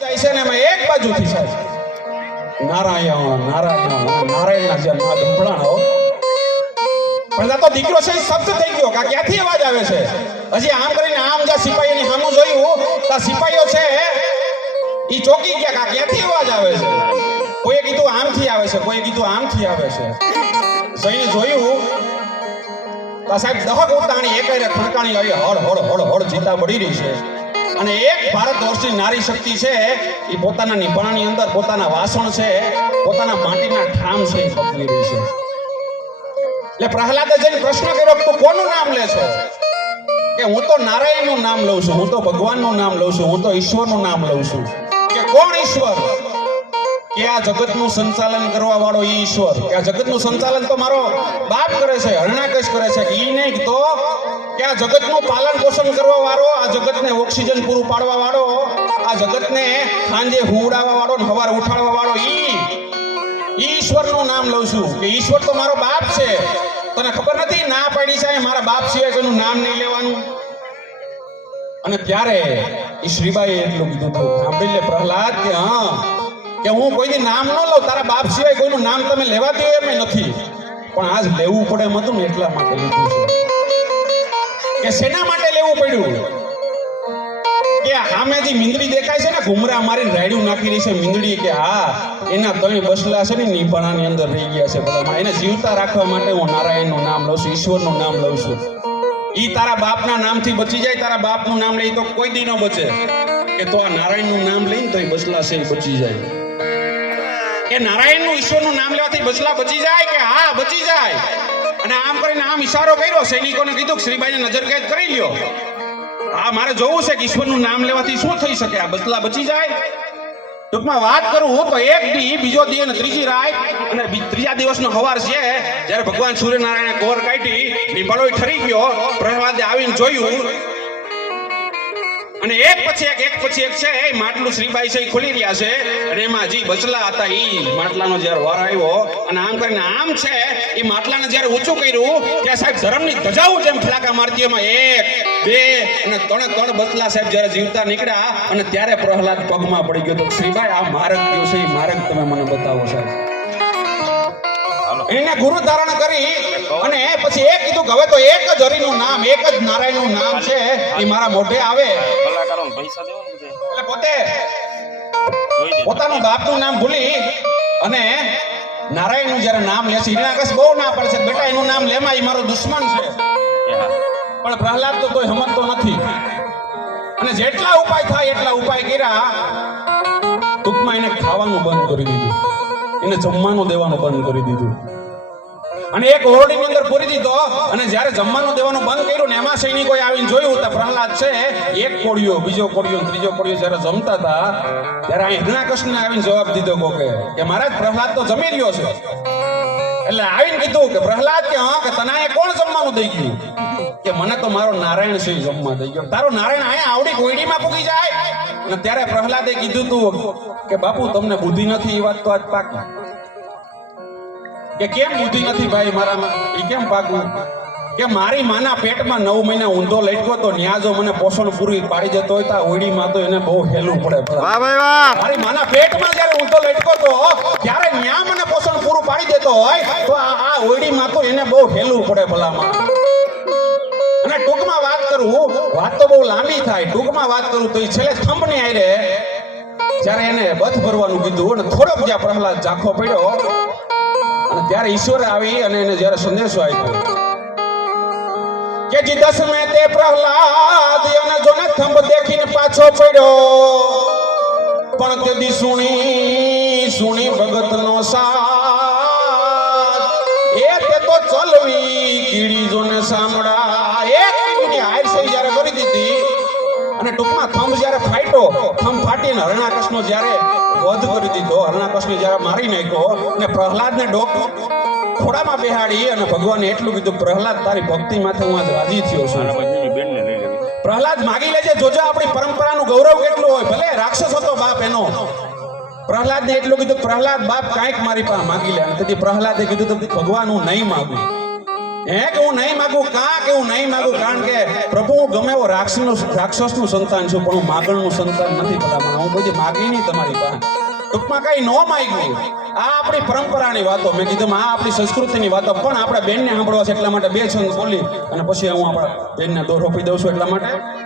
જાય છે ને એમાં એક બાજુથી સાહેબ નારાયણ નારાયણ નારાયણના જે નાદ સંભળાણો પણ તો દીકરો છે એ શબ્દ થઈ ગયો કે ક્યાંથી અવાજ આવે છે. હજી આમ કરીને આમ જ્યાં સિપાહીઓની સામું જોયું તો સિપાહીઓ છે એ ચોકી ગયા કે ક્યાંથી અવાજ આવે છે. કોઈએ કીધું આમથી આવે છે, કોઈએ કીધું આમથી આવે છે. જઈને જોયું તો સાહેબ દહક ઉતાણી એકારે ખણકાણી આવી હળ હળ હળ હળ જીતા બળી રહી છે. અને એક ભારત વર્ષની નારી શક્તિ છે એ પોતાના નિભાણની અંદર પોતાના વાસણ છે, પોતાના માટીના ઠામ છે એ પકવી રહી છે. એટલે પ્રહલાદે જઈને પ્રશ્ન કર્યો તું કોનું નામ લે છો? કે હું તો નારાયણનું નામ લઉં છું, હું તો ભગવાનનું નામ લઉં છું, હું તો ઈશ્વરનું નામ લઉં છું. કે કોણ ઈશ્વર? કે આ જગતનું સંચાલન કરવા વાળો ઈ ઈશ્વર. કે આ જગતનું સંચાલન તો મારો બાપ કરે છે, હરણાકશ કરે છે. ઈ નહીં તો કે આ જગતનું પાલન પોષણ કરવા વાળો, આ જગતને ઓક્સિજન પૂરું પાડવા વાળો, આ જગતને સાંજે હુવડાવવા વાળો, સવારે ઉઠાડવા વાળો ઈ ઈશ્વરનું નામ લઉં છું. કે ઈશ્વર તો મારો બાપ છે. તને ખબર નથી ના પાડી છે મારા બાપ સિવાય કોઈનું નામ નહીં લેવાનું. અને ત્યારે ઈ શ્રીબાઈએ એટલું કીધું હતું, સાંભળી લે પ્રહલાદ કે હા કે હું કોઈની નામ ન લઉં, તારા બાપ સિવાય કોઈનું નામ તમે લેવા દો એમ નથી, પણ આજ લેવું પડે એમ હતું ને એટલા માટે લીધું છે. કે શેના માટે લેવું પડ્યું? કે આમે જે મીંદડી દેખાય છે ને ઘુમરા મારીને રાયડું નાખી રહી છે મીંદડી, કે હા એના 3 બસલા છે ને નિભાણાની અંદર રહી ગયા છે. ભલા એને જીવતા રાખવા માટે હું નારાયણનું નામ લઉં છું, ઈશ્વરનું નામ લઉં છું. ઈ તારા બાપના નામથી બચી જાય, તારા બાપનું નામ લઈ તો કોઈ દી ન બચે. કે તો આ નારાયણનું નામ લઈને તો એ બસલા છે એ બચી જાય. કે નારાયણનું ઈશ્વરનું નામ લેવાથી બસલા બચી જાય? કે હા બચી જાય. અને આમ કરીને આમ ઈશારો કર્યો, સૈનિકોને કીધું કે શ્રીબાઈને નજરકેદ કરી લ્યો. હા મારે જોવું છે કે ઈશ્વરનું નામ લેવાથી શું થઈ શકે, આ બસલા બચી જાય. ટૂંકમાં વાત કરું તો એક દી, બીજો દી અને ત્રીજી રાત અને ત્રીજા દિવસનો હવાર છે જ્યારે ભગવાન સૂર્યનારાયણે કોર કાઢી, નિભાળો ઠરી ગયો. પ્રહલાદે આવીને જોયું અને એક પછી એક છે એ માટલું શ્રીબાઈ છે એ ખોલી રહ્યા છે. અને એમાં હજી બચલા હતા. ઈ માટલાનો જ્યારે વાર આવ્યો અને આમ કરીને આમ છે એ માટલાને જ્યારે ઊંચું કર્યું ત્યાં સાહેબ ધર્મની ધજાઓ જેમ ફલાકા મારતી એમાં 1 2 અને 3 બચલા સાહેબ જ્યારે જીવતા નીકળ્યા. અને ત્યારે પ્રહલાદ પગમાં પડી ગયો તો શ્રીબાઈ આ માર્ગ કયો છે, એ માર્ગ તમે મને બતાવો સાહેબ. એને ગુરુ ધારણ કરી અને પછી એક કીધું કે હવે તો એક જ હરિનું નામ, એક જ નારાયણનું નામ છે એ મારા મોઢે આવે. એટલે પોતે પોતાનું બાપનું નામ ભૂલી અને નારાયણનું જ્યારે નામ લે છે. હિરણ્યાકશ બહુ ના પડે છે, બેટા એનું નામ લેમાં એ મારો દુશ્મન છે. પણ પ્રહલાદ તો કોઈ સમજતો નથી. અને જેટલા ઉપાય થાય એટલા ઉપાય કર્યા. ટૂંકમાં એને ખાવાનું બંધ કરી દીધું, એને જમવાનું દેવાનું બંધ કરી દીધું અને એક ઓરડીની અંદર પૂરી દીધો. અને જ્યારે જમવાનું દેવાનું બંધ કર્યું ને એમાં સૈનિકોએ આવીને જોયું તો પ્રહલાદ છે એક કોળિયો, બીજો કોળિયો, ત્રીજો કોળિયો જ્યારે જમતા હતા ત્યારે આ હિરણ્યાકશને આવીને જવાબ દીધો કે મહારાજ પ્રહલાદ તો જમી રહ્યો છે. એટલે આવીને કીધું કે પ્રહલાદ કે હા કે તને કોણ જમવાનું દઈ ગયું? કે મને તો મારો નારાયણ છે જમવા દઈ ગયો. તારો નારાયણ અહીંયા આવડી કોયડીમાં પૂગી જાય? અને ત્યારે પ્રહલાદે કીધું તું કે બાપુ તમને બુદ્ધિ નથી, એ વાત તો આજ પાકી. કે કેમ બુદ્ધિ નથી ભાઈ મારામાં? એ કેમ પાકું? કે મારી માના પેટમાં 9 મહિના ઊંધો લટકો તો ન્યા જો મને પોષણ પૂરી પાડી જતો હોય તો આ ઓયડીમાં તો એને બહુ હેલું પડે. વાહ ભાઈ વાહ. મારી માના પેટમાં જ્યારે ઊંધો લટકો તો ત્યારે ન્યા મને પોષણ પૂરું પાડી દેતો હોય તો આ ઓયડીમાં તો એને બહુ હેલું પડે ભલામાં. અને ટૂંકમાં વાત કરું, વાત તો બહુ લાંબી થાય, ટૂંકમાં વાત કરું તો એ છેલ્લે થંભની આરે જ્યારે એને બથ ભરવાનું કીધું અને થોડોક જ્યાં પ્રહલાદ ઝાંખો પડ્યો અને ત્યારે ઈશ્વરે આવી અને એને જ્યારે સંદેશો આપ્યો કે જી 10 મે તે પ્રહલાદ અને જોને થંભ દેખીને પાછો પડ્યો. પણ તે દી સુણી ભગતનો સાથ એ તે તો ચલવી કીડી જોને સાંભળા. એક કીડીની હાર સહી જ્યારે કરી દીધી અને ટૂંકમાં થંભ જ્યારે ફાટ્યો, થંભ ફાટીને હરણાકશનો જ્યારે વધ કરી દીધો, હરણાકશને જ્યારે મારી નાખ્યો અને પ્રહલાદને ખોડામાં બેહાડી અને ભગવાને એટલું કીધું પ્રહલાદ તારી ભક્તિ માથે હું આજ રાજી થયો છું. પ્રહલાદ માગી લેજે, જોજો આપણી પરંપરાનું ગૌરવ કેટલું હોય. ભલે રાક્ષસ હતો બાપ એનો, પ્રહલાદને એટલું કીધું પ્રહલાદ બાપ કાંઈક મારી પાસે માગી લે. અને તેથી પ્રહલાદે કીધું તો ભગવાન હું નહીં માગું, હે કે હું નહીં માગું કે હું નહીં માગું કારણ કે પ્રભુ હું ગમે એવો રાક્ષસનું સંતાન છું પણ હું માગણનું સંતાન નથી ભલામણ હું બધી માગી નહીં તમારી પાસે ટૂંકમાં કઈ ન માગ્યું આ આપણી પરંપરાની વાતો મેં કીધું આ આપણી સંસ્કૃતિની વાતો પણ આપણા બેનને સાંભળવા છે એટલા માટે બે છંદ બોલી અને પછી હું આપણા બેનને દોર રોપી દઉં છું એટલા માટે